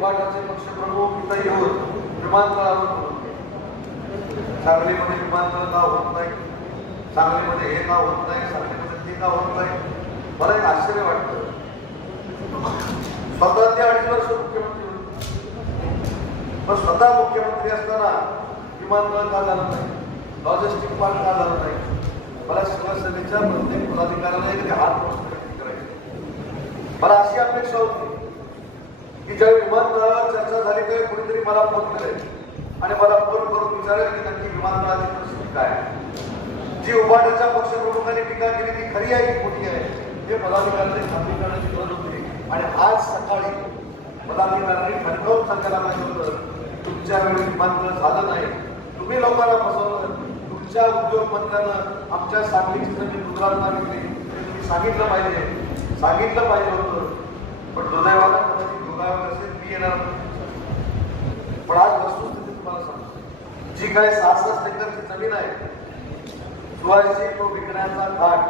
उभाटाचे पक्षप्रमुख इथं येऊन विमानतळावर बोलून सांगलीमध्ये विमानतळ का होत नाही, सांगलीमध्ये हे का होत नाही, सांगलीमध्ये ते का होत नाही. मला एक आश्चर्य वाटतं. स्वतः ते 2.5 वर्ष मुख्यमंत्री होते, पण स्वतः मुख्यमंत्री असताना विमानतळ का झालं नाही, लॉजिस्टिक पार्क का झालं नाही. मला शिवसेनेच्या प्रत्येक पदाधिकाऱ्याला एक हात व्यक्त करायचे. मला अशी अपेक्षा होती की ज्यावेळी विमानतळावर चर्चा झाली त्यावेळी कुणीतरी मला फोन केले आणि मला फोन करून विचारेल की नक्की विमानतळाची परिस्थिती काय आहे. जी उभाटाच्या पक्षप्रमुखांनी टीका केली ती खरी आहे की खोटी आहे हे पदाधिकाऱ्यांनी खात्री करण्याची गरज होती. आणि आज सकाळी पदाधिकाऱ्यांनी ठणकावून सांगायला पाहिजे होतं तुमच्या वेळी विमानतळ झालं नाही, तुम्ही लोकांना फसवलं, तुमच्या उद्योग मंत्र्यानं आमच्या सांगलीची जमीन गुजरातला विकली हे तुम्ही सांगितलं पाहिजे होतं. पण दुर्दैवाला कदाचित दुर्दैव असेल मी येणार. पण आज वस्तुस्थिती तुम्हाला सांगतो, जी काही 66 एकरची जमीन आहे सुवाची तो विकण्याचा घाट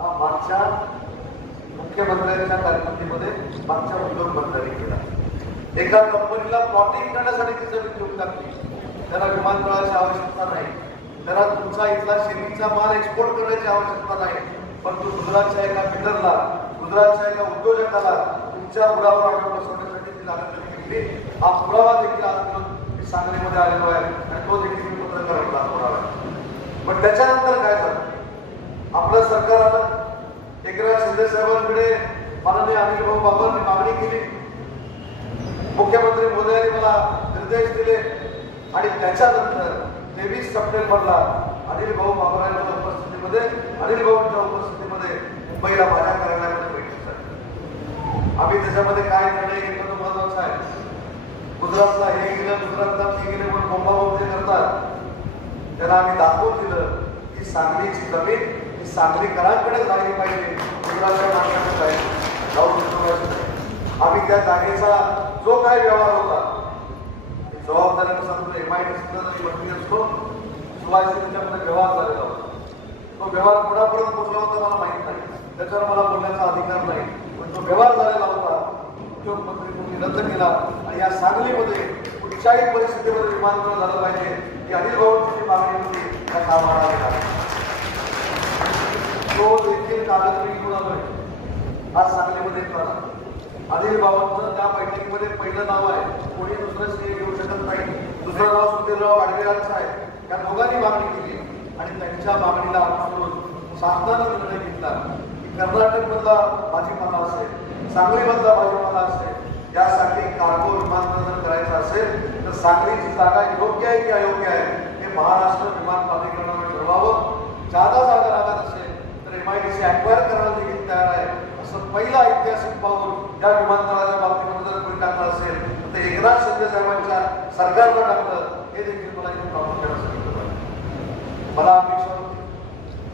हा मागच्या मुख्यमंत्र्यांच्या कारकिर्दीमध्ये मागच्या उद्योग मंत्र्यांनी केला. एका कंपनीला प्लॉटिंग करण्यासाठी ती जमीन देऊन टाकली. त्याला विमानतळाची आवश्यकता नाही, त्याला तुमचा इथला शेतीचा माल एक्सपोर्ट करण्याची आवश्यकता नाही, परंतु गुजरातच्या एका बिल्डरला, गुजरातच्या एका उद्योजकाला तुमच्या बुडावर आणून बसवण्यासाठी ती जागा घेतली. हा पुरावा देखील आज मी सांगलीमध्ये आलेलो आहे आणि तो देखील मी पत्रकारांना दाखवणार आहे. पण त्याच्यानंतर काय झालं, आपलं सरकार आलं, एकनाथ शिंदे साहेबांकडे माननीय अनिल भाऊ बाबांनी मागणी केली, मुख्यमंत्री मोदयांनी मला निर्देश दिले आणि त्याच्यानंतर 23 सप्टेंबरला अनिल भाऊ बाबांच्या उपस्थितीमध्ये, अनिल भाऊंच्या उपस्थितीमध्ये मुंबईला माझ्या कार्यालयामध्ये बैठक झाली. आम्ही त्याच्यामध्ये काय निर्णय घेतला तो महत्वाचा आहे. गुजरातला हे गेलं, गुजरातला ते गेले म्हणून बोंबाबोंब करतात. त्यांना आम्ही दाखवून दिलं की सांगलीची जमीन ही सांगलीकरांकडे झाली पाहिजे, गुजरातच्या माणसाकडे जाऊ शकतो. आम्ही त्या जागेचा जो काही व्यवहार होता जबाबदारीनुसार MIDCचा जरी मंत्री असतो सुभाषिनीच्यामध्ये व्यवहार झालेला होता. तो व्यवहार कुणापर्यंत पोहोचला होता मला माहित नाही, त्याच्यावर मला बोलण्याचा अधिकार नाही. पण तो व्यवहार झालेला होता, उद्योगमंत्री रद्द केला आणि या सांगलीमध्ये कुठच्याही परिस्थितीमध्ये विमानतळ झालं पाहिजे ही अनिल भाऊंची मागणी होती. त्या कामाला गेला तो देखील कागद मी घेऊन आलोय. आज सांगलीमध्ये अनिल भाऊंचं त्या बैठकीमध्ये पहिलं नाव आहे, कोणी दुसरं श्रेय घेऊ शकत नाही. दुसरं नाव सुधीरराव आडगेरांचं आहे. त्या दोघांनी मागणी केली आणि त्यांच्या मागणीला अनुसरून शासनानं निर्णय घेतला की कर्नाटकमधला भाजीपाला असेल, सांगलीमधला भाजीपाला असेल, यासाठी कार्गो विमानतळ जर करायचं असेल तर सांगलीची जागा योग्य आहे की अयोग्य आहे हे महाराष्ट्र विमान प्राधिकरणाने ठरवावं. जादा जागा लागत असेल तर MIDC ॲक्वायर करायला देखील तयार आहे. असं पहिला ऐतिहासिक पाऊल या विमानतळाच्या बाबतीमध्ये जर कोणी टाकलं असेल तर एकनाथ शिंदे साहेबांच्या सरकारनं टाकलं हे देखील मला इथे प्रामुख्याने सांगितलं. मला अपेक्षा होती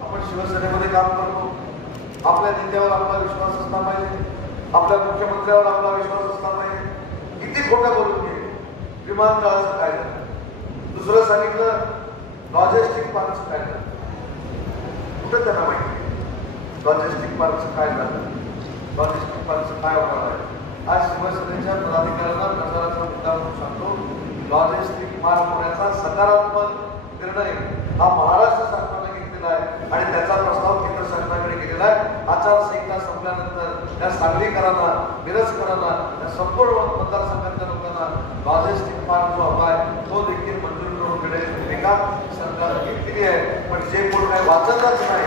आपण शिवसेनेमध्ये काम करतो, आपल्या नेत्यावर आपला विश्वास असला पाहिजे, आपल्या मुख्यमंत्र्यावर आपला विश्वास असला पाहिजे. किती खोटं बोलून गेले. विमानतळाचं काय झालं, दुसरं सांगितलं लॉजिस्टिक पार्कचं काय झालं, कुठं त्यांना माहिती लॉजिस्टिक पार्कचं काय झालं, लॉजिस्टिक पार्कचं काय होणार आहे. आज शिवसेनेच्या पदाधिकाऱ्यांना प्रचाराचा मुद्दा म्हणून सांगतो, लॉजिस्टिक पार्क होण्याचा सकारात्मक निर्णय हा महाराष्ट्र सरकारने घेतलेला आहे आणि त्याचा प्रस्ताव केंद्र सरकारकडे गेलेला आहे. आचारसंहिता संपल्यानंतर या सांगलीकरांना, मिरजकरांना, या संपूर्ण मतदारसंघातल्या लोकांना लॉजिस्टिक पार्क जो हवा आहे तो देखील मंजूर करून देण्याची भूमिका सरकारने घेतलेली आहे. पण जे कोण काही वाचतच नाही,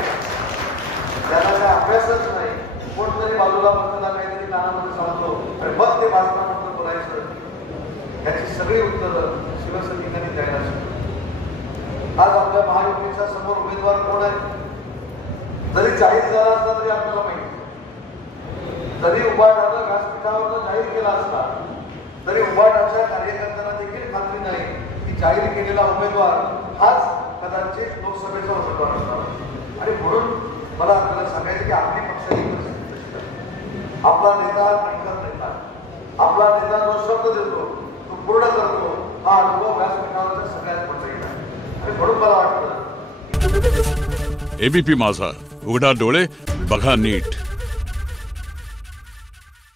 त्याला काही अभ्यासच नाही, कोणतरी बाजूला बसलेला काहीतरी कानामध्ये सांगतो आणि मग ते भाजपाबद्दल बोलायचं, याची सगळी उत्तरं शिवसैनिकांनी द्यायला शिकली. आज आपल्या महायुतीच्या समोर उमेदवार कोण आहे जरी जाहीर झाला असला तरी आपल्याला माहिती, जरी उभाटानं व्यासपीठावर जाहीर केला असला तरी उभाटाच्या कार्यकर्त्यांना देखील खात्री नाही की जाहीर केलेला उमेदवार हाच कदाचित लोकसभेचा उमेदवार असणार. आणि म्हणून मला आपल्याला सांगायचं की आपली पक्षाची आपला नेता कणखर नेता, आपला नेता जो शब्द देतो तो पूर्ण करतो, हा अनुभव व्यासपीठावरच्या सगळ्यात मोठा आहे. आणि म्हणून मला वाटतं ABP माझा, उघडा डोळे बघा नीट.